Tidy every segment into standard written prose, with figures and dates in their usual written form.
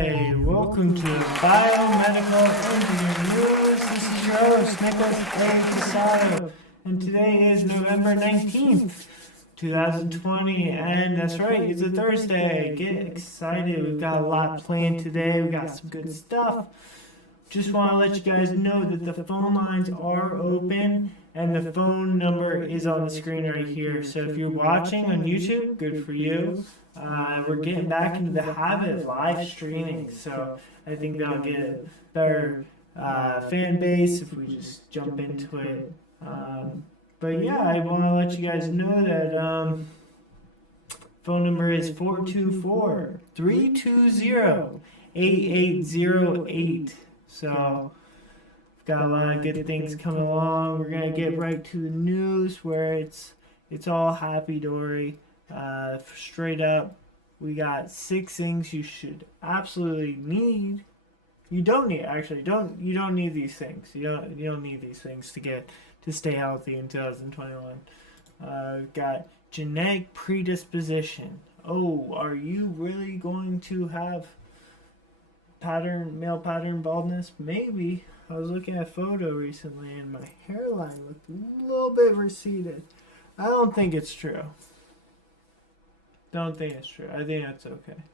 Alright, welcome to Biomedical Engineering News. This is your host, Nicholas A. Casado, and today is November 19th, 2020, and that's right, it's a Thursday. Get excited, we've got a lot planned today, we got some good stuff. Just want to let you guys know that the phone lines are open, and the phone number is on the screen right here. So if you're watching on YouTube, good for you. We're getting back into the habit of live streaming, so I think that'll get a better fan base if we just jump into it. But yeah, I want to let you guys know that phone number is 424-320-8808. So we've got a lot of good things coming along. We're gonna get right to the news where it's all happy-dory. Straight up, we got 6 things you should absolutely need. You don't need you don't need these things. You don't need these things to stay healthy in 2021. We've got genetic predisposition. Oh, are you really going to have male pattern baldness? Maybe. I was looking at a photo recently and my hairline looked a little bit receded. I don't think it's true. I think that's okay.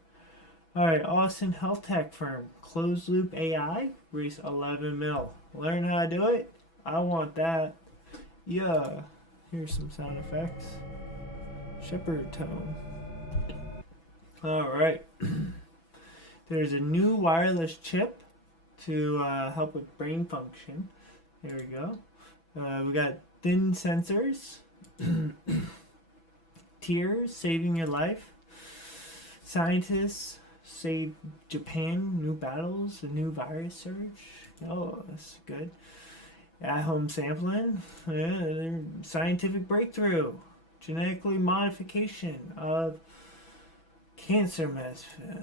Alright, Austin Health Tech firm. Closed loop AI. Raise 11 mil. Learn how to do it? I want that. Yeah. Here's some sound effects. Shepherd tone. Alright. There's a new wireless chip to help with brain function. There we go. We got thin sensors. Tears saving your life. Scientists save Japan new battles, a new virus surge. Oh, that's good. At-home sampling. Scientific breakthrough. Genetically modification of cancer medicine.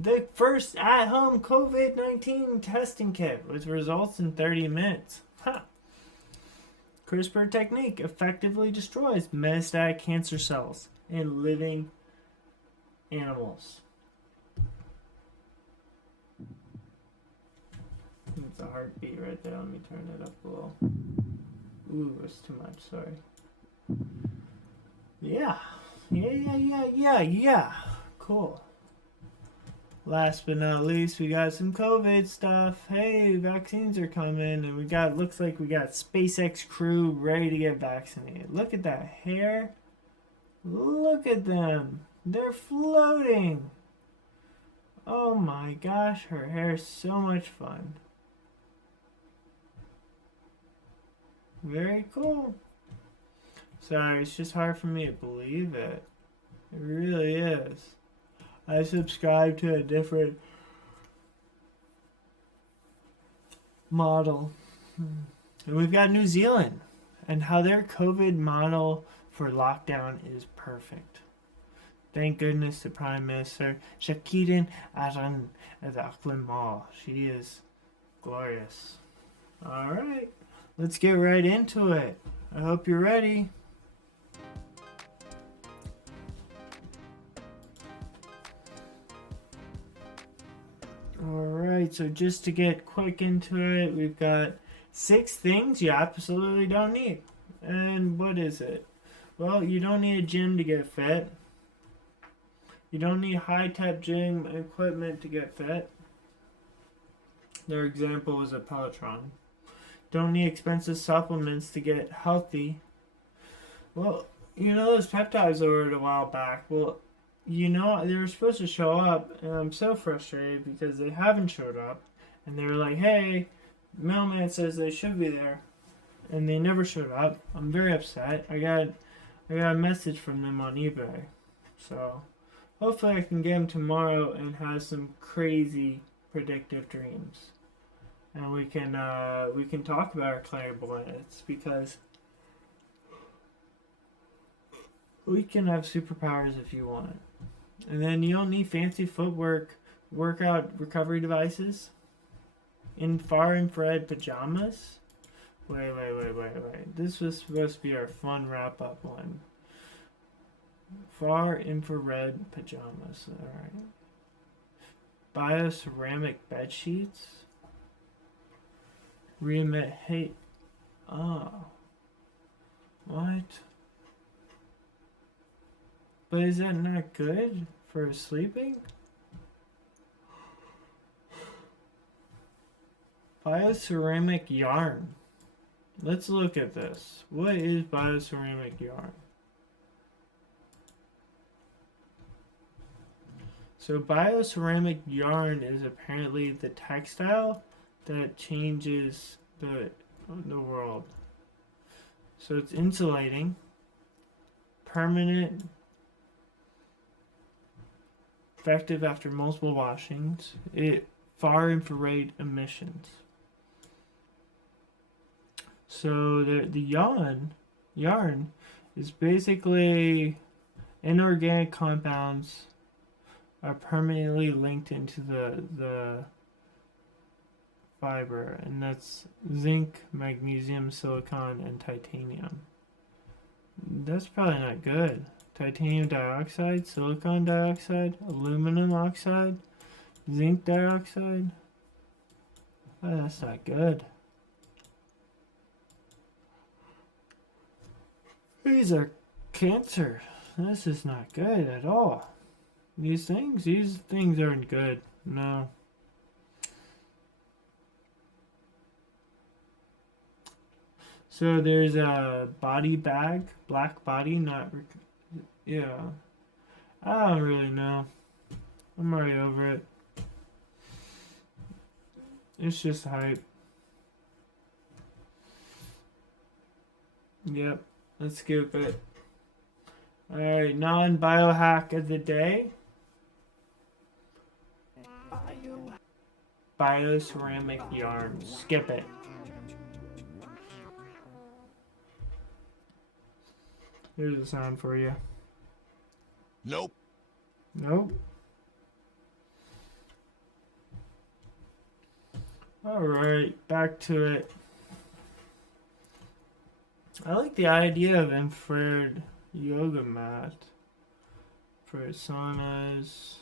The first at-home COVID-19 testing kit with results in 30 minutes. Huh. CRISPR technique effectively destroys metastatic cancer cells in living animals. That's a heartbeat right there. Let me turn it up a little. Ooh, that's too much. Sorry. Yeah. Cool. Last but not least, we got some COVID stuff. Hey, vaccines are coming, and looks like we got SpaceX crew ready to get vaccinated. Look at that hair. Look at them. They're floating. Oh my gosh, her hair is so much fun. Very cool. Sorry, it's just hard for me to believe it. It really is. I subscribe to a different model. And we've got New Zealand and how their COVID model for lockdown is perfect. Thank goodness the Prime Minister, Shakirin Aran Adaklimal. She is glorious. Alright, let's get right into it. I hope you're ready. Alright, so just to get quick into it, we've got 6 things you absolutely don't need. And what is it? Well, you don't need a gym to get fit. You don't need high-tech gym equipment to get fit. Their example was a Peloton. Don't need expensive supplements to get healthy. Well, those peptides I ordered a while back. Well, they were supposed to show up, and I'm so frustrated because they haven't showed up. And they were like, hey, mailman says they should be there. And they never showed up. I'm very upset. I got a message from them on eBay. So, hopefully I can get them tomorrow and have some crazy predictive dreams. And we can talk about our clairvoyance, because we can have superpowers if you want. And then you don't need fancy workout recovery devices. FIR Infrared Pajamas. Wait. This was supposed to be our fun wrap-up one. Far infrared pajamas. Alright. Bioceramic bed sheets. Re-emit hate. Oh. What? But is that not good for sleeping? Bioceramic yarn. Let's look at this. What is bioceramic yarn? So bioceramic yarn is apparently the textile that changes the world. So it's insulating, permanent, effective after multiple washings, far infrared emissions. So the yarn is basically inorganic compounds are permanently linked into the fiber, and that's zinc, magnesium, silicon, and titanium. That's probably not good. Titanium dioxide, silicon dioxide, aluminum oxide, zinc dioxide. Oh, that's not good. These are cancer. This is not good at all. These things aren't good. No. So there's a body bag, black body, yeah. I don't really know. I'm already over it. It's just hype. Yep, let's skip it. Alright, non-biohack of the day. Bioceramic yarn. Skip it. Here's a sound for you. Nope. Nope. Alright, back to it. I like the idea of infrared yoga mat for saunas.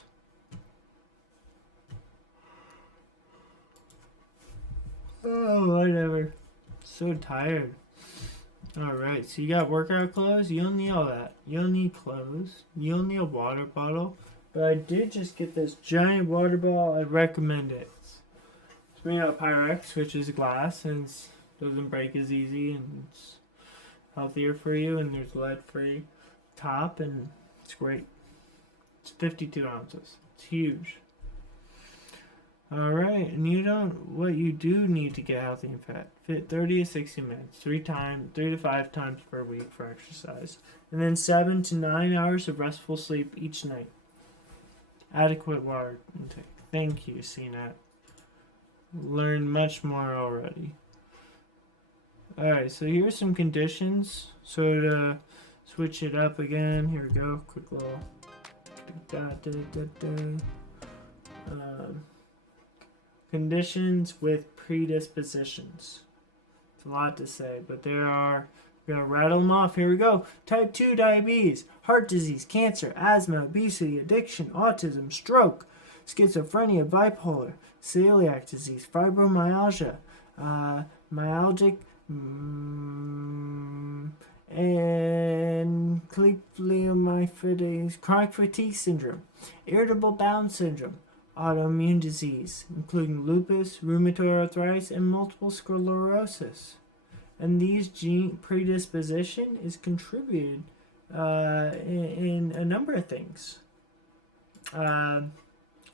Oh, whatever. So tired. Alright, so you got workout clothes? You don't need all that. You don't need clothes. You don't need a water bottle. But I did just get this giant water bottle. I recommend it. It's made out of Pyrex, which is glass, and it doesn't break as easy, and it's healthier for you, and there's lead-free top, and it's great. It's 52 ounces. It's huge. Alright, and what you do need to get healthy and fit 30 to 60 minutes, 3 to 5 times per week for exercise, and then 7 to 9 hours of restful sleep each night. Adequate water intake. Thank you, CNET. Learned much more already. Alright, so here's some conditions. So to switch it up again, here we go. Quick little conditions with predispositions. It's a lot to say, but we're going to rattle them off. Here we go. Type 2 diabetes, heart disease, cancer, asthma, obesity, addiction, autism, stroke, schizophrenia, bipolar, celiac disease, fibromyalgia, myalgic, and chronic fatigue syndrome, irritable bowel syndrome, autoimmune disease, including lupus, rheumatoid arthritis, and multiple sclerosis. And these gene predisposition is contributed in a number of things.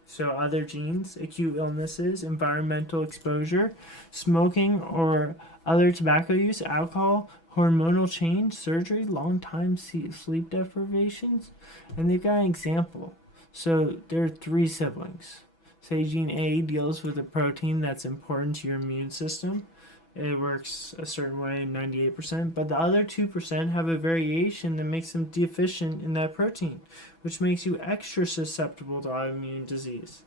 So other genes, acute illnesses, environmental exposure, smoking or other tobacco use, alcohol, hormonal change, surgery, long time sleep deprivations. And they've got an example. So there are 3 siblings. Say gene A deals with a protein that's important to your immune system. It works a certain way, 98%, but the other 2% have a variation that makes them deficient in that protein, which makes you extra susceptible to autoimmune disease.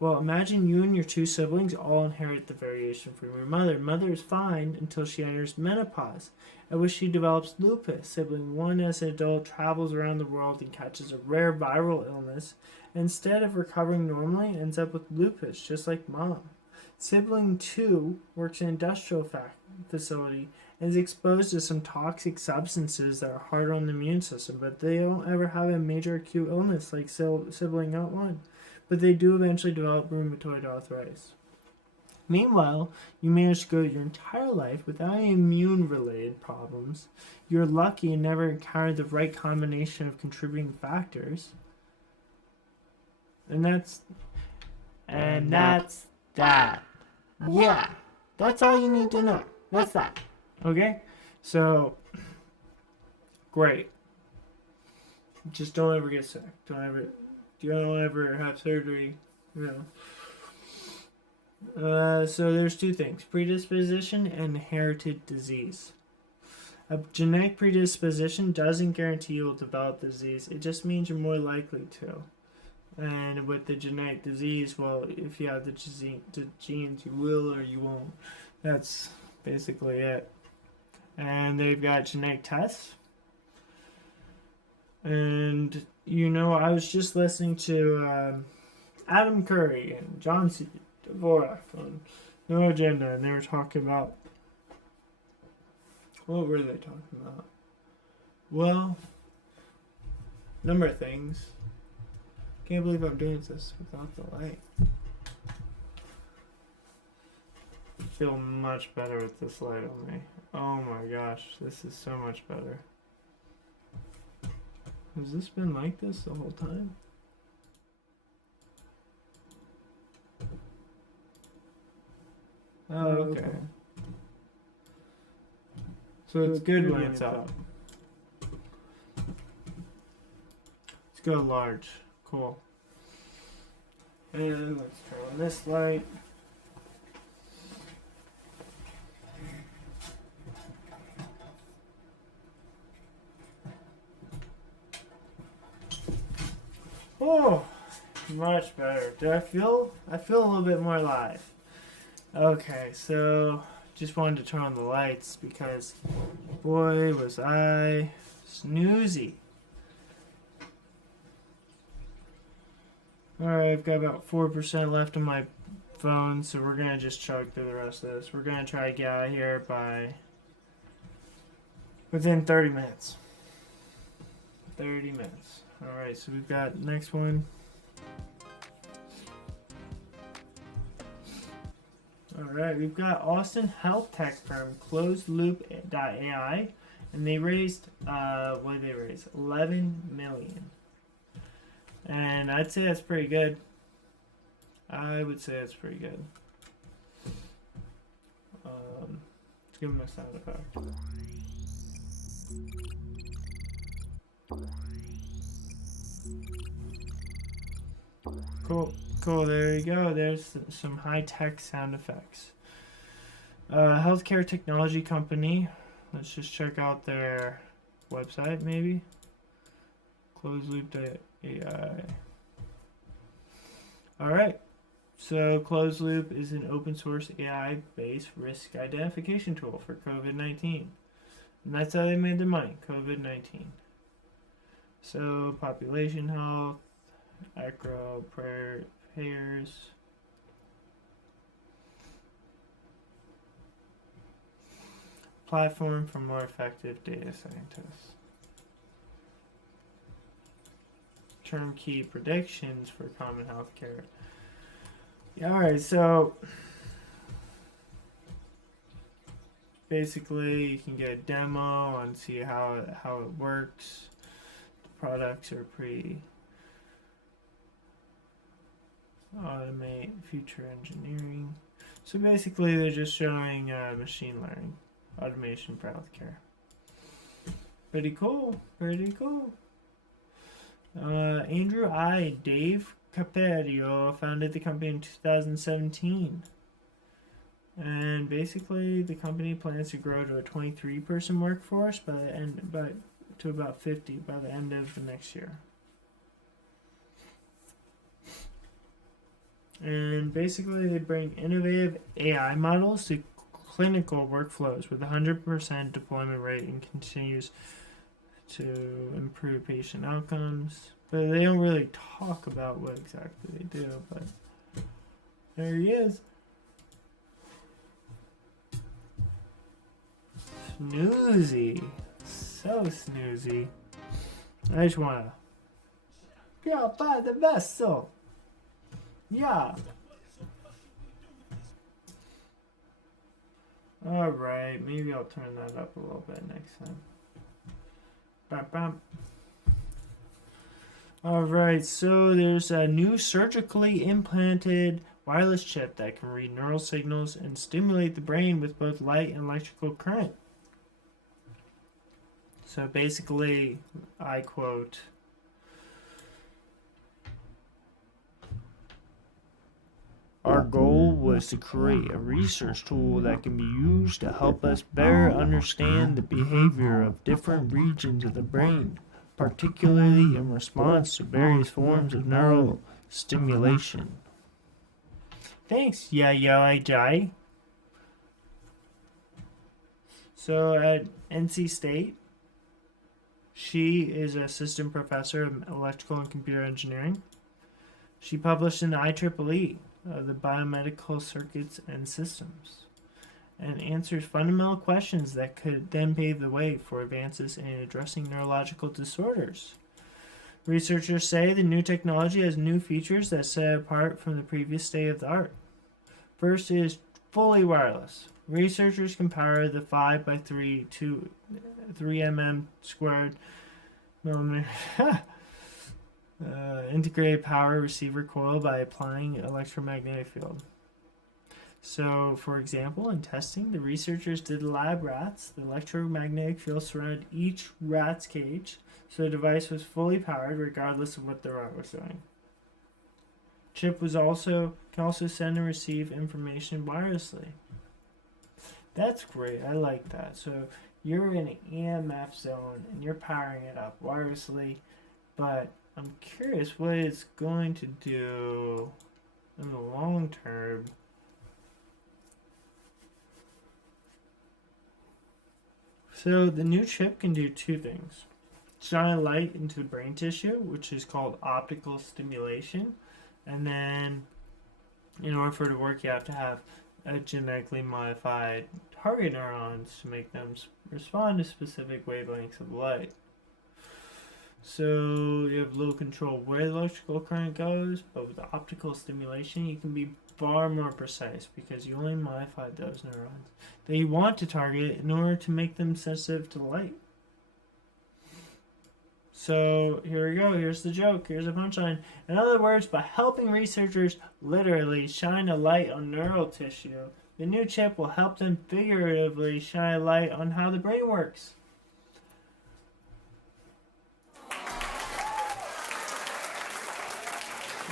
Well, imagine you and your 2 siblings all inherit the variation from your mother. Mother is fine until she enters menopause, at which she develops lupus. Sibling 1, as an adult, travels around the world and catches a rare viral illness. Instead of recovering normally, ends up with lupus, just like mom. Sibling 2 works in an industrial facility and is exposed to some toxic substances that are hard on the immune system, but they don't ever have a major acute illness like sibling 1. But they do eventually develop rheumatoid arthritis. Meanwhile, you manage to go your entire life without any immune-related problems. You're lucky and never encountered the right combination of contributing factors. And that's that. Yeah, that's all you need to know. That's that. Okay? So, great. Just don't ever get sick. Don't ever have surgery. So there's two things: predisposition and inherited disease. A genetic predisposition doesn't guarantee you'll develop the disease. It just means you're more likely to. And with the genetic disease, well, if you have the genes, you will or you won't. That's basically it. And they've got genetic tests. And, I was just listening to Adam Curry and John C. Dvorak on No Agenda, and they were talking about, what were they talking about? Well, number of things. Can't believe I'm doing this without the light. I feel much better with this light on me. Oh my gosh, this is so much better. Has this been like this the whole time? Oh, okay. So it's good when it's up. Let's go large. Cool. And let's turn on this light. Oh, much better. I feel a little bit more alive. Okay, so just wanted to turn on the lights because, boy, was I snoozy. Alright, I've got about 4% left on my phone, so we're going to just chug through the rest of this. We're going to try to get out of here by within 30 minutes. 30 minutes. Alright, so we've got next one. Alright, we've got Austin health tech firm ClosedLoop.ai, and they raised, what did they raise? $11 million. And I'd say that's pretty good. I would say that's pretty good. Let's give them a sound effect. Cool, there you go. There's some high-tech sound effects. Healthcare technology company. Let's just check out their website, maybe. ClosedLoop.ai. Alright, so Closed Loop is an open source AI-based risk identification tool for COVID-19. And that's how they made their money, COVID-19. So, population health, acro, payers. Platform for more effective data scientists. Turnkey predictions for common healthcare. Yeah, alright, so basically you can get a demo and see how it works. The products are pretty automate future engineering. So basically they're just showing machine learning automation for healthcare. Pretty cool. Andrew Dave Caperio founded the company in 2017. And basically the company plans to grow to a 23-person workforce by the end, to about 50 by the end of the next year. And basically they bring innovative AI models to clinical workflows with 100% deployment rate and continues to improve patient outcomes. But they don't really talk about what exactly they do. But there he is. Snoozy. So snoozy. I just wanna go by the vessel. Yeah. Alright, maybe I'll turn that up a little bit next time. Bam, bam. Alright, so there's a new surgically implanted wireless chip that can read neural signals and stimulate the brain with both light and electrical current. So basically, I quote, "Our goal was to create a research tool that can be used to help us better understand the behavior of different regions of the brain, particularly in response to various forms of neural stimulation." Thanks, yeah. So at NC State, she is an assistant professor of electrical and computer engineering. She published in the IEEE, the Biomedical Circuits and Systems, and answers fundamental questions that could then pave the way for advances in addressing neurological disorders. Researchers say the new technology has new features that set it apart from the previous state of the art. First is fully wireless. Researchers can power the 5x3 to 3 squared millimeter integrated power receiver coil by applying electromagnetic field. So, for example, in testing, the researchers did lab rats. The electromagnetic field surrounded each rat's cage, so the device was fully powered regardless of what the rat was doing. Chip can also send and receive information wirelessly. That's great. I like that. So you're in an EMF zone and you're powering it up wirelessly, but I'm curious what it's going to do in the long term. So the new chip can do two things. Shine light into the brain tissue, which is called optical stimulation. And then in order for it to work, you have to have a genetically modified target neurons to make them respond to specific wavelengths of light. So you have little control where the electrical current goes, but with the optical stimulation, you can be far more precise because you only modify those neurons that you want to target in order to make them sensitive to light. So here we go. Here's the joke. Here's a punchline. In other words, by helping researchers literally shine a light on neural tissue, the new chip will help them figuratively shine a light on how the brain works.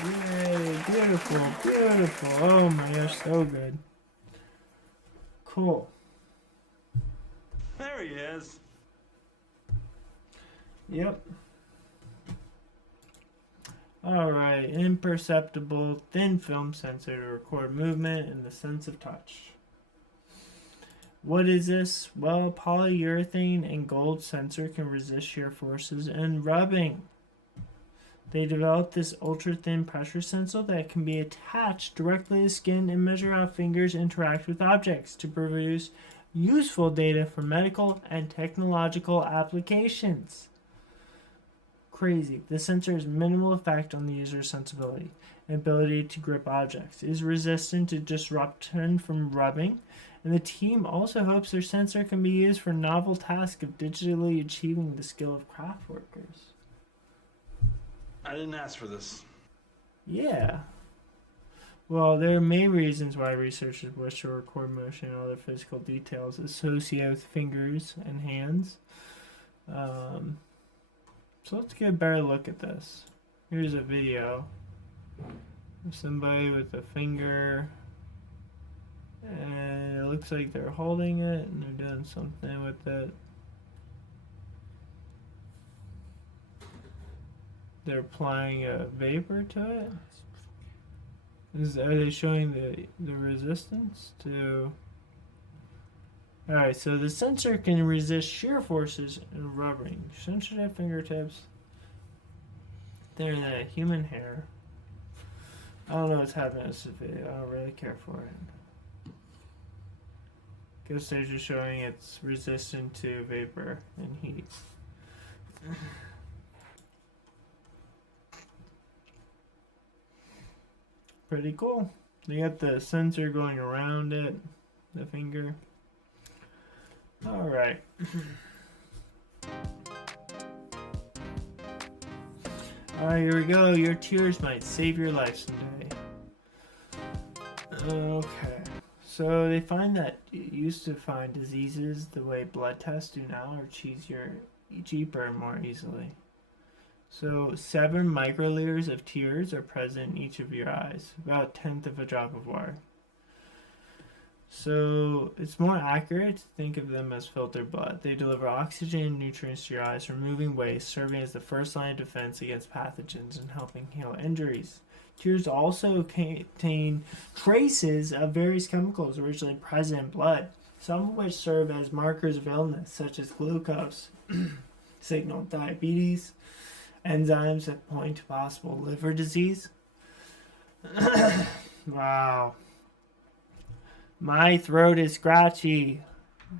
Yay, beautiful, beautiful. Oh my gosh, so good. Cool. There he is. Yep. Alright, imperceptible thin film sensor to record movement and the sense of touch. What is this? Well, polyurethane and gold sensor can resist shear forces and rubbing. They developed this ultra-thin pressure sensor that can be attached directly to skin and measure how fingers interact with objects to produce useful data for medical and technological applications. Crazy. The sensor has minimal effect on the user's sensibility and ability to grip objects. It is resistant to disruption from rubbing, and the team also hopes their sensor can be used for novel tasks of digitally achieving the skill of craft workers. I didn't ask for this. Yeah. Well, there are main reasons why researchers wish to record motion and other physical details associated with fingers and hands. So let's get a better look at this. Here's a video of somebody with a finger, and it looks like they're holding it and they're doing something with it. They're applying a vapor to it. Are they showing the resistance to Alright, so the sensor can resist shear forces and rubbering. Sensitive fingertips. They're the human hair. I don't know what's happening in this video. I don't really care for it. Guess they're just showing it's resistant to vapor and heat. Pretty cool. They got the sensor going around it, the finger. Alright. Alright, here we go. Your tears might save your life someday. Okay. So they find that it used to find diseases the way blood tests do now are cheaper and more easily. So 7 microliters of tears are present in each of your eyes, about a tenth of a drop of water. So it's more accurate to think of them as filtered blood. They deliver oxygen and nutrients to your eyes, removing waste, serving as the first line of defense against pathogens and helping heal injuries. Tears also contain traces of various chemicals originally present in blood, some of which serve as markers of illness, such as glucose, signal diabetes, enzymes that point to possible liver disease. Wow. My throat is scratchy.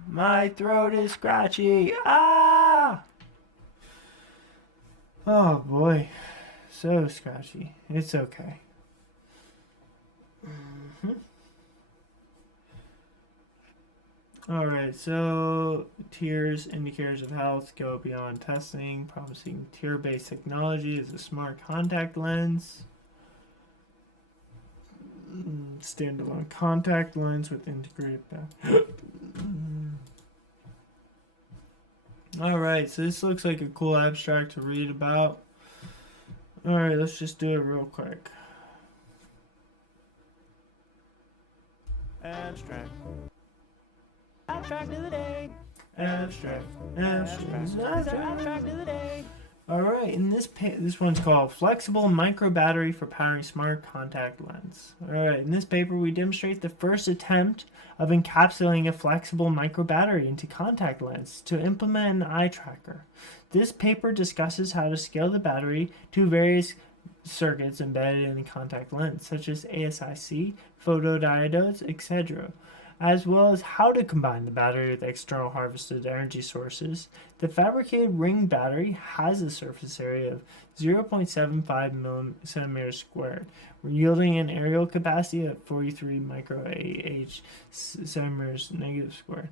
My throat is scratchy. Ah! Oh boy. So scratchy. It's okay. Alright, so tears, indicators of health, go beyond testing. Promising tear-based technology is a smart contact lens. Standalone contact lens with integrated back. Alright, so this looks like a cool abstract to read about. Alright, let's just do it real quick. Abstract. Abstract of the day. Abstract. Abstract of the day. Alright, and this one's called Flexible Micro Battery for Powering Smart Contact Lens. Alright, in this paper we demonstrate the first attempt of encapsulating a flexible micro battery into contact lens to implement an eye tracker. This paper discusses how to scale the battery to various circuits embedded in the contact lens, such as ASIC, photodiodes, etc., as well as how to combine the battery with external harvested energy sources. The fabricated ring battery has a surface area of 0.75 centimeters squared, yielding an aerial capacity of 43 microAh centimeters negative squared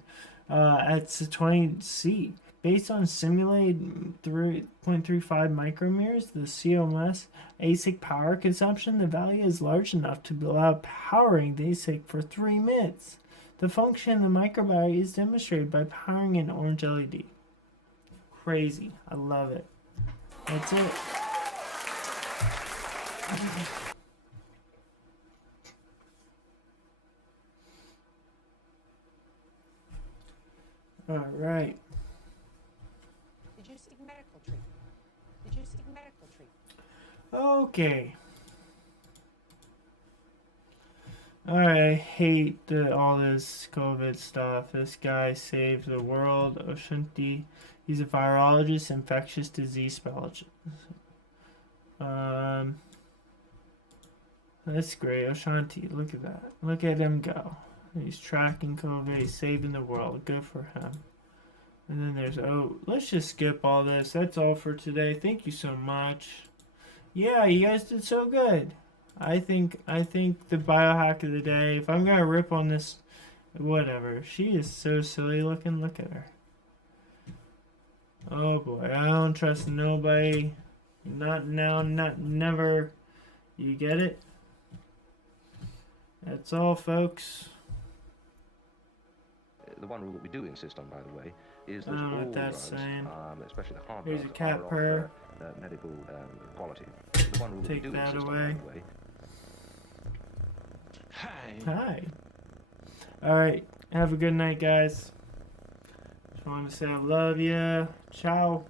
at 20 C. Based on simulated 3.35 micrometers, the CMOS ASIC power consumption, the value is large enough to allow powering the ASIC for 3 minutes. The function of the microbattery is demonstrated by powering an orange LED. Crazy. I love it. That's it. All right. Did you seek medical treatment? Did you seek medical treatment? Okay. Alright, I hate all this COVID stuff. This guy saved the world. Oshanti. He's a virologist, infectious disease biologist. That's great. Oshanti, look at that. Look at him go. He's tracking COVID. He's saving the world. Good for him. And then there's, let's just skip all this. That's all for today. Thank you so much. Yeah, you guys did so good. I think the biohack of the day, if I'm gonna rip on this, whatever. She is so silly looking. Look at her. Oh boy, I don't trust nobody. Not now, not never. You get it? That's all, folks. The one rule that we do insist on, by the way, is that I don't know all what that's drugs, saying. especially the hard Here's a drugs, cat are purr. of medical quality. The one rule Take that we do that insist away. on, by the way, Hi. Alright, have a good night, guys. Just wanted to say I love you. Ciao.